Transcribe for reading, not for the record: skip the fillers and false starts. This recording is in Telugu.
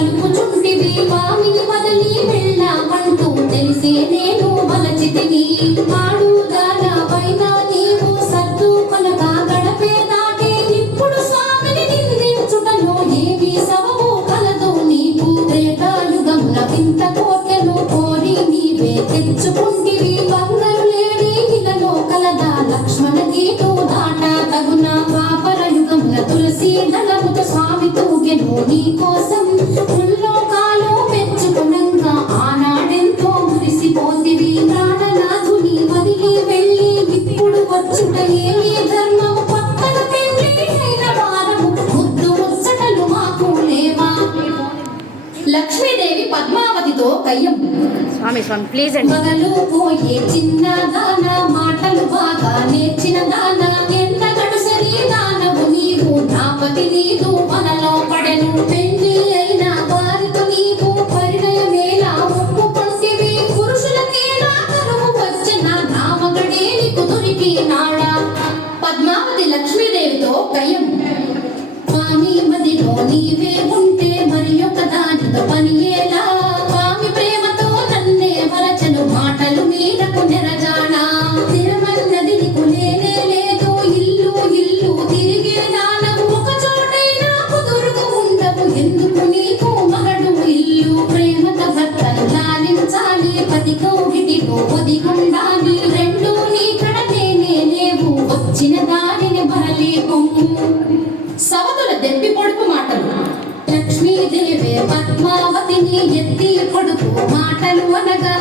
పలుకుచుంటివి వామిని వదలి వెళ్ళామంటూ తెలిసే నేను వలచితిని ఆడుదాన పైన నీవు సత్తు పలక గడపే దాటి ఇప్పుడు స్వామిని నిందించుటలో ఏమి సవము కలదు నీకు త్రేతాయుగమున వింత కోర్కెను కోరి నీవే తెచ్చుకుంటివి బంగారు లేడి ఇలలో కలదా లక్ష్మణ గీటు దాట తగున పాపర యుగమున తులసి దళముతో స్వామి తూగెను నీ కోసం ముల్లోకాలు మెచ్చుకునంగా ఆనాడెంతో మురిసిపోతివి ప్రాణనాథుని వదిలి వెళ్ళి ఇప్పుడు వచ్చుట ఏమి ధర్మము పక్కన పెళ్లి అయిన వారము ముద్దు ముచ్చటలు మాకు లేవా. లక్ష్మీదేవి పద్మావతితో కయ్యం స్వామి స్వామి ప్లీజ్ అండి. మగలు పోయే చిన్న దాన మాటలు బాగా నేర్చిన దాన ఎంత గడుసరి దానవు నీవు నాపతి నీదు మనలో పడెను పెళ్లి అయిన వారితో నీవు పరిణయమేలా ఒప్పుకొంటివి పురుషులకేలా కరువు వచ్చిన నామగడే నీకు దొరికినాడా. పద్మావతి లక్ష్మీదేవితో కయ్యం స్వామి మదిలో నీవే ఉంటే మరి ఒక దానితో పని ఎలా స్వామి ప్రేమతో నన్నే మరచను మాటలు మీరకు నెరజానా తిరమన్నది నీకు లేనే లేదు ఇల్లు ఇల్లు తిరిగే దానవు ఒక చోటైనా కుదురుకు ఉండవు ఎందుకు నీకు మగడు ఇల్లు ప్రేమత భర్తను లాలించాలి పది కౌగిటిలో ఒదిగుండాలి రెండు నీ కడతేనే లేవు వచ్చిన దారిని బరలే కొమ్ము. సవతుల దెప్పి పొడుపు మాటలు లక్ష్మీదేవి పద్మావతిని ఎత్తి పొడుపు మాటలు అనగా